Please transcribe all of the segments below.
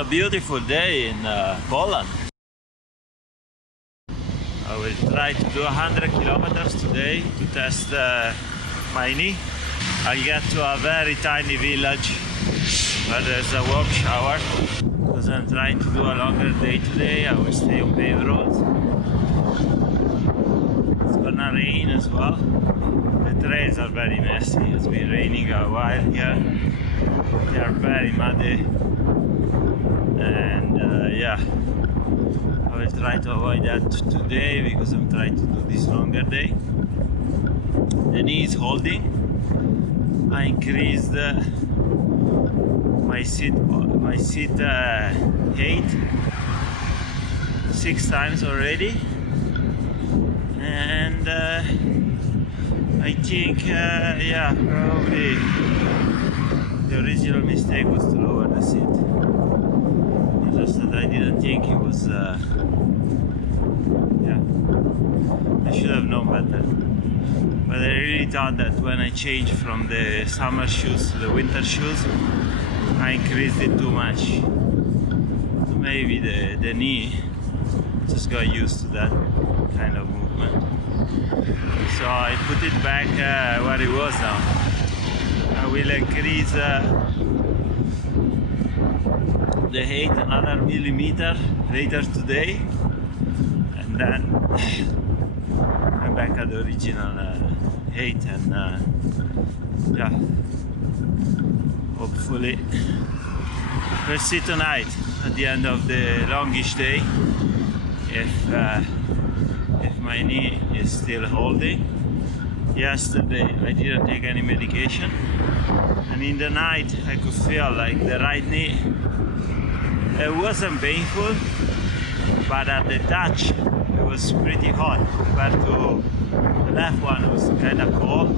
A beautiful day in Poland. I will try to do 100 kilometers today to test my knee. I'll get to a very tiny village where there's a warm shower because I'm trying to do a longer day today. I will stay on paved roads. It's gonna rain as well. The trails are very messy. It's been raining a while here. They are very muddy. And yeah, I will try to avoid that today because I'm trying to do this longer day. The knee is holding. I increased my seat height 6 times already, and I think yeah, probably the original mistake was to lower the seat. Just that I didn't think it was yeah, I should have known better. But I really thought that when I changed from the summer shoes to the winter shoes, I increased it too much. So maybe the knee just got used to that kind of movement. So I put it back where it was now. I will increase the height another millimeter later today, and then I'm back at the original height, and yeah, hopefully we'll see tonight at the end of the longish day if my knee is still holding. Yesterday I didn't take any medication, and in the night I could feel like the right knee, it wasn't painful, but at the touch it was pretty hot compared to the left one. It was kind of cold.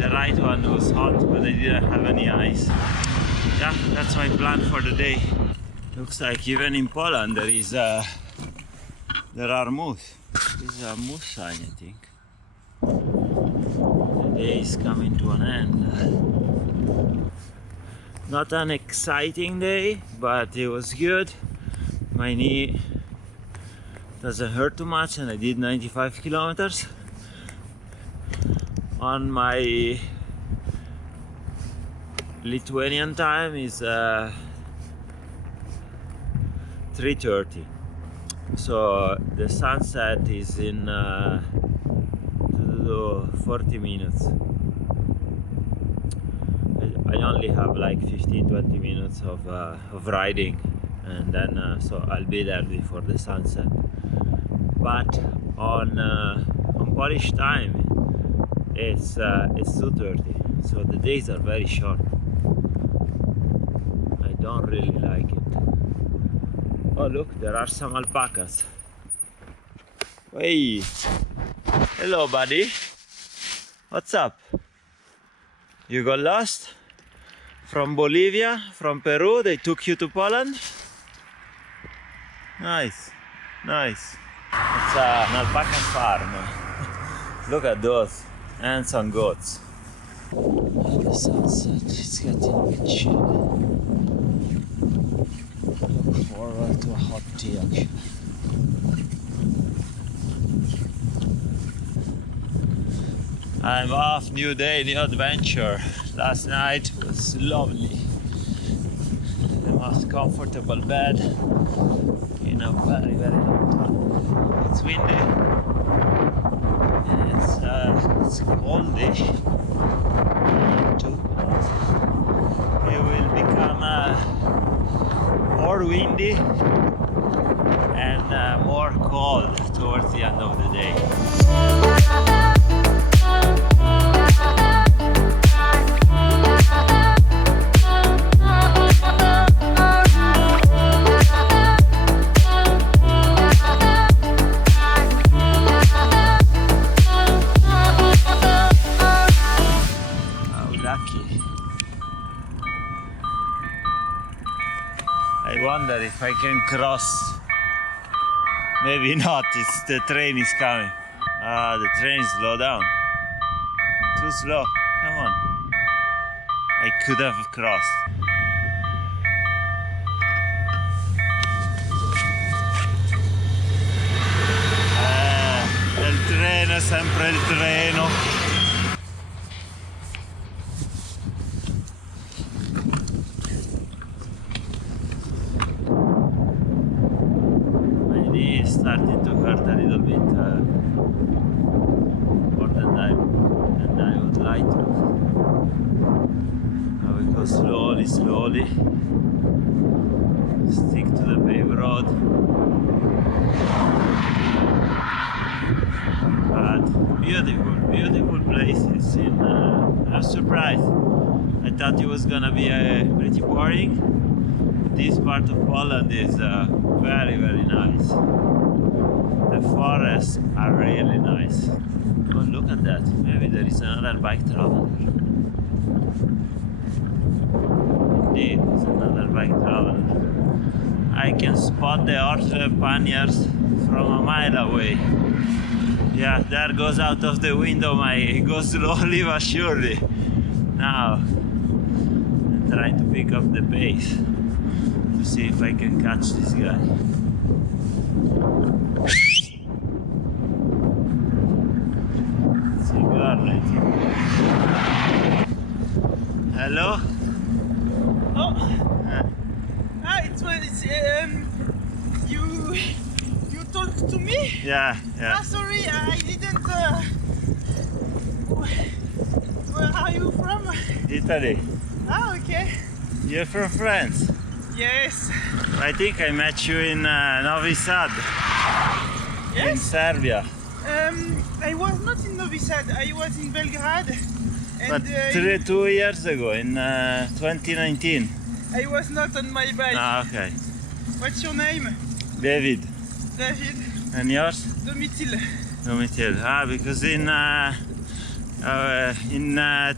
The right one was hot, but I didn't have any ice. Yeah, that's my plan for the day. Looks like even in Poland there are moose. This is a moose sign, I think. The day is coming to an end. Not an exciting day, but it was good. My knee doesn't hurt too much, and I did 95 kilometers. On my Lithuanian time is 3:30. So the sunset is in 40 minutes. I only have like 15-20 minutes of riding, and then so I'll be there before the sunset. But on Polish time it's 2:30, so the days are very short. I don't really like it. Oh look, there are some alpacas. Hey, hello buddy, what's up? You got lost? From Bolivia, from Peru, they took you to Poland? Nice, nice. It's an alpaca farm. Look at those, and some goats. The sunset, it's getting a bit chilly. Look forward to a hot tea actually. I'm off, new day, new adventure. Last night was lovely. The most comfortable bed in a very, very long time. It's windy and it's coldish too. It will become more windy and more cold towards the end of the day. I wonder if I can cross. Maybe not, it's the train is coming. The train slow down. Too slow, come on. I could have crossed. sempre il treno. My knee is starting to hurt a little bit more than I would like to. I will go slowly, stick to the paved road. But beautiful places. I'm surprised. I thought it was gonna be pretty boring. This part of Poland is very nice. The forests are really nice. Oh, look at that. Maybe there is another bike traveler. Indeed, it's another bike traveler. I can spot the horse panniers from a mile away. Yeah, there goes out of the window my go slowly but surely. Now, I'm trying to pick up the pace to see if I can catch this guy. Cigarette. Hello? Oh, you talked to me? Yeah. Sorry, I didn't. Where are you from? Italy. Okay. You're from France. Yes. I think I met you in Novi Sad, in Yes. Serbia. I was not in Novi Sad. I was in Belgrade. But And 2 years ago, in 2019. I was not on my bike. Ah, okay. What's your name? David. David. And yours? Domitil. Domitil. Because in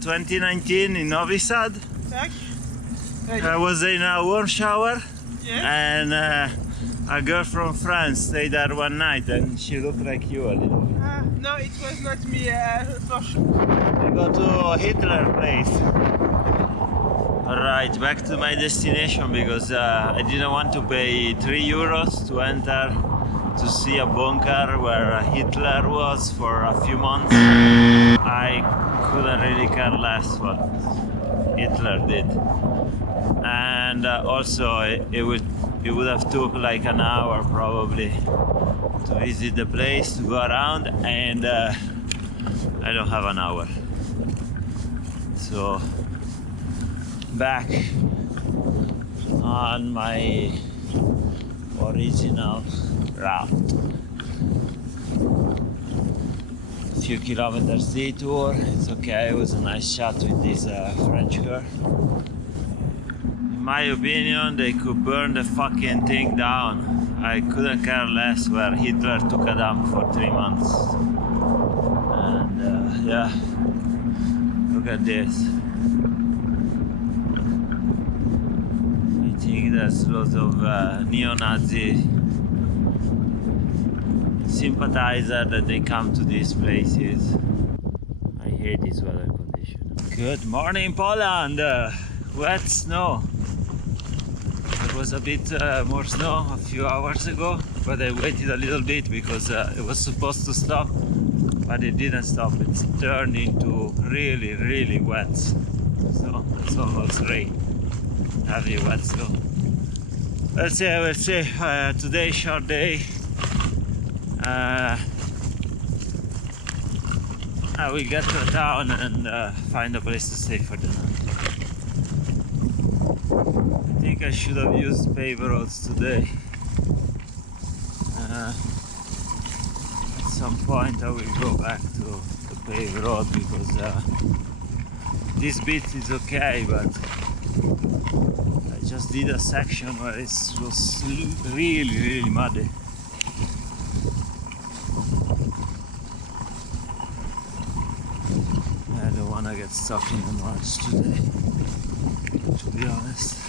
2019 in Novi Sad, Tak? I was in a warm shower, Yes. and a girl from France stayed there one night, and she looked like you a little. No, it was not me, for sure. We go to Hitler place. Alright, back to my destination because I didn't want to pay 3 euros to enter to see a bunker where Hitler was for a few months. I couldn't really care less what Hitler did. And also it would have took like an hour probably to visit the place, to go around, and I don't have an hour. So back on my original route. A few kilometers detour, it's okay, it was a nice chat with this French girl. In my opinion, they could burn the fucking thing down. I couldn't care less where Hitler took a dump for 3 months. And yeah, look at this. I think there's lots of neo-Nazi sympathizer that they come to these places. I hate this weather condition. Good morning, Poland! Wet snow. There was a bit more snow a few hours ago, but I waited a little bit because it was supposed to stop, but it didn't stop. It's turned into really wet. So it's almost rain. Heavy wet snow. We'll see. Today short day. I will get to a town and find a place to stay for the night. I think I should have used paved roads today. At some point I will go back to the paved road because this bit is okay, but I just did a section where it was really muddy. I don't want to get stuck in the mud today, to be honest.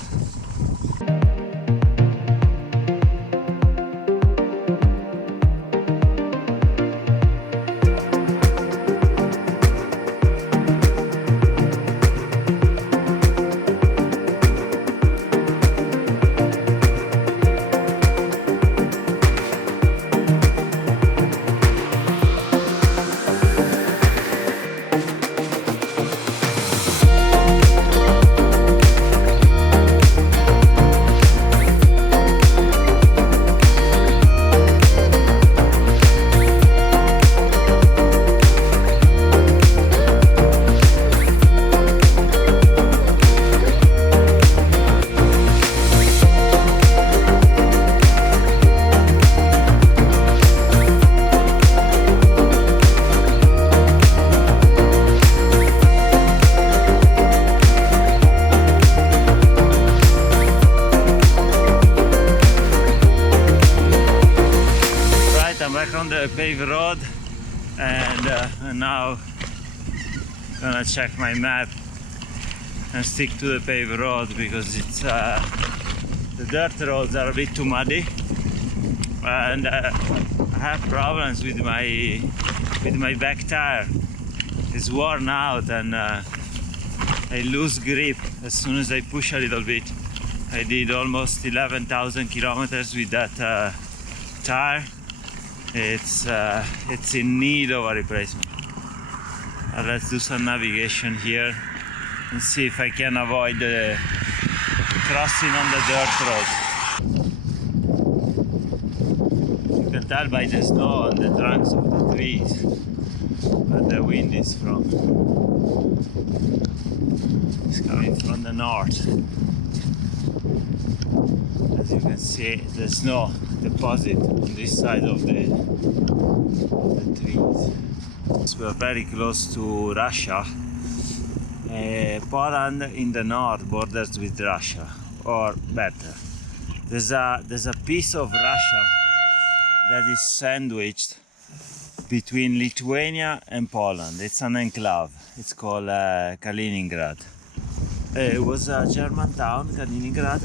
a paved road, and now gonna check my map and stick to the paved road because it's the dirt roads are a bit too muddy, and I have problems with my back tire. It's worn out, and I lose grip as soon as I push a little bit. I did almost 11,000 kilometers with that tire. It's in need of a replacement. Let's do some navigation here and see if I can avoid the crossing on the dirt road. You can tell by the snow on the trunks of the trees where the wind is from. It's coming from the north. As you can see, the snow deposit on this side of the trees. So we're very close to Russia. Poland in the north borders with Russia, or better, there's a piece of Russia that is sandwiched between Lithuania and Poland. It's an enclave. It's called Kaliningrad. It was a German town, Kaliningrad.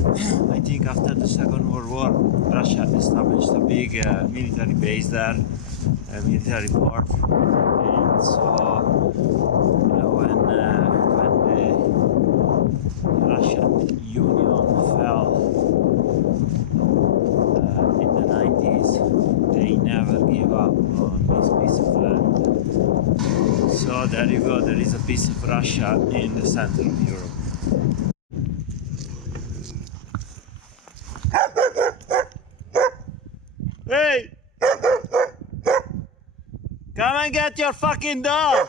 I think after the Second World War, Russia established a big military base there, a military port. And so when the Russian Union fell in the 90s, they never gave up on this piece of land. So there you go, there is a piece of Russia in the center of Europe. Hey! Come and get your fucking dog!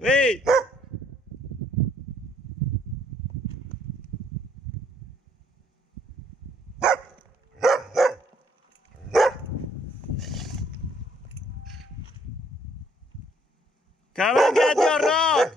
Hey! Come and get your dog!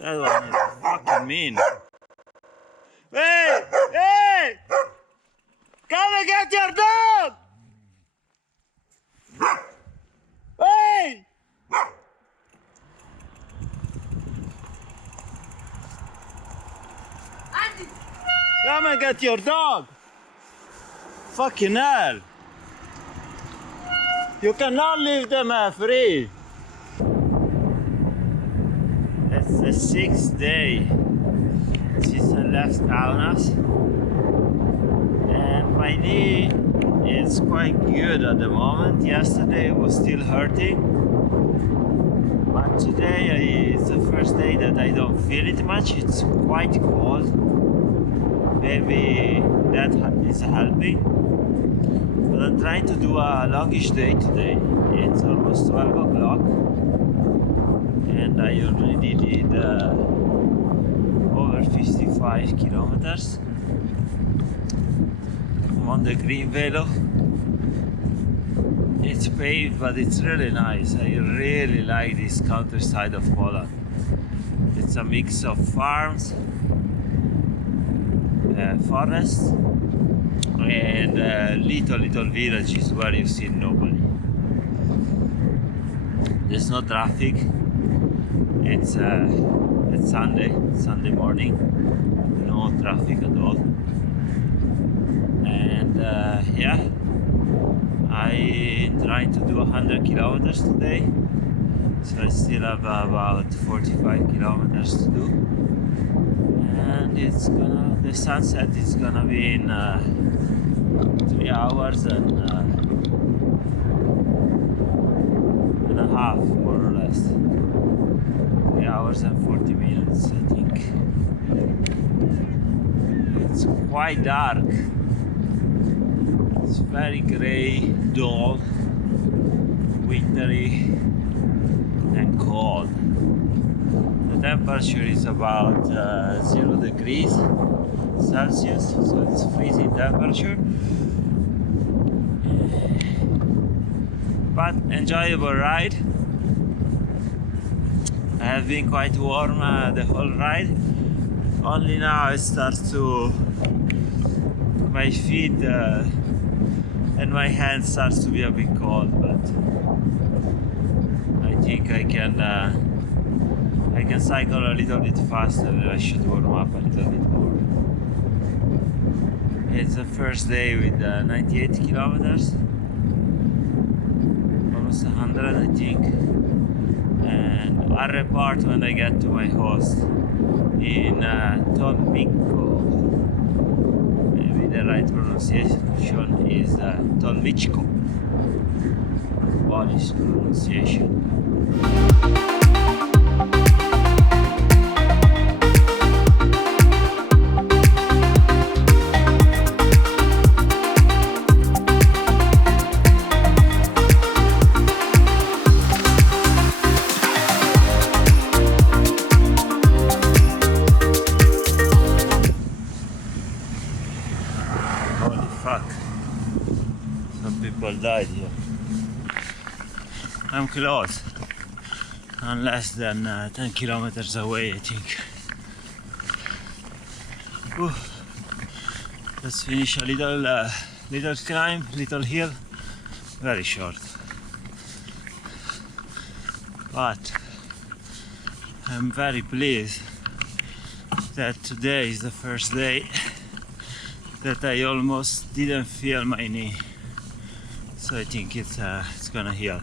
That one is fucking mean. Hey! Hey! Come and get your dog! Hey! Come and get your dog! Fucking hell! You cannot leave them free! It's the 6th day since I left Kaunas, and my knee is quite good at the moment. Yesterday it was still hurting, but today it's the first day that I don't feel it much. It's quite cold. Maybe that is helping. But I'm trying to do a longish day today. It's almost 12 o'clock. And I already did over 55 kilometers. I'm on the Green Velo. It's paved, but it's really nice. I really like this countryside of Poland. It's a mix of farms, forests, and little villages where you see nobody. There's no traffic. It's Sunday morning, no traffic at all, and yeah, I'm trying to do 100 kilometers today, so I still have about 45 kilometers to do, and the sunset is gonna be in 3 hours and a half, more or less. 3 hours and 40 minutes, I think. It's quite dark. It's very grey, dull. wintry and cold. The temperature is about 0 degrees Celsius, so it's freezing temperature. But enjoyable ride. I have been quite warm the whole ride. Only now it starts to, my feet and my hands starts to be a bit cold, but I think I can cycle a little bit faster and I should warm up a little bit more. It's the first day with 98 kilometers, almost 100 I think, and I'll report when I get to my host in Tolmico. Maybe the right pronunciation is Tolmichko, Polish pronunciation. Holy fuck. Some people died here. I'm close. I'm less than 10 kilometers away, I think. Whew. Let's finish a little climb, little hill. Very short. But I'm very pleased that today is the first day that I almost didn't feel my knee, so I think it's gonna heal.